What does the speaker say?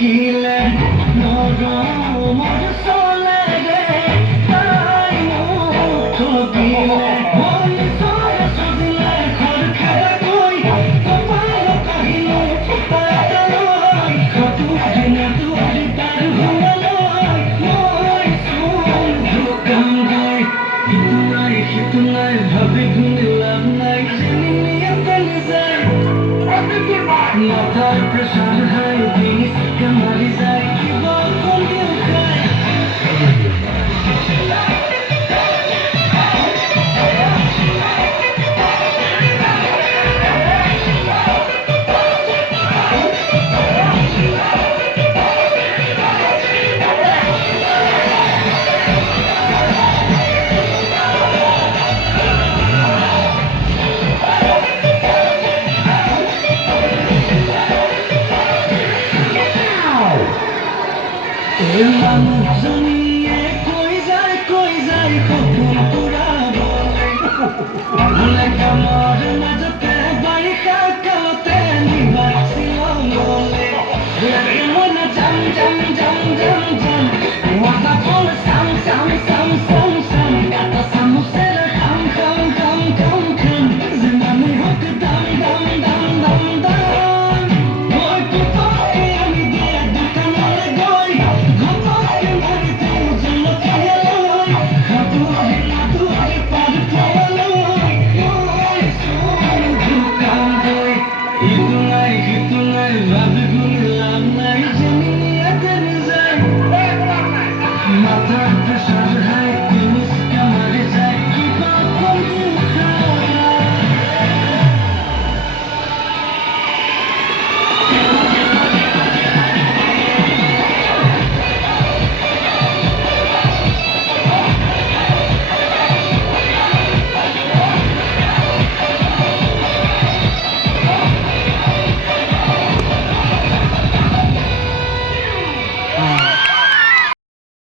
গিলে নরমর চলে রে তাই মুখ গিলে মন চলে সজিলে ঘর খেলা কই কপাল কাহিলে পাতালই খটু দিনা তুই তার হুমালই মই শুন দোকান গই হিতু নাই ভাবে গুনে লাভ নাই জেনে নিয়ে চলে যায় মাথার প্রেশার হাই দিন কামারি যায় কি বল দিল খায় মানুষজনিয়ে কই যায় কখন তোরা বলে কামর মাঝতে বাড়িটা কালতে নিবাসিল বলে মনে জাম মাথা ফল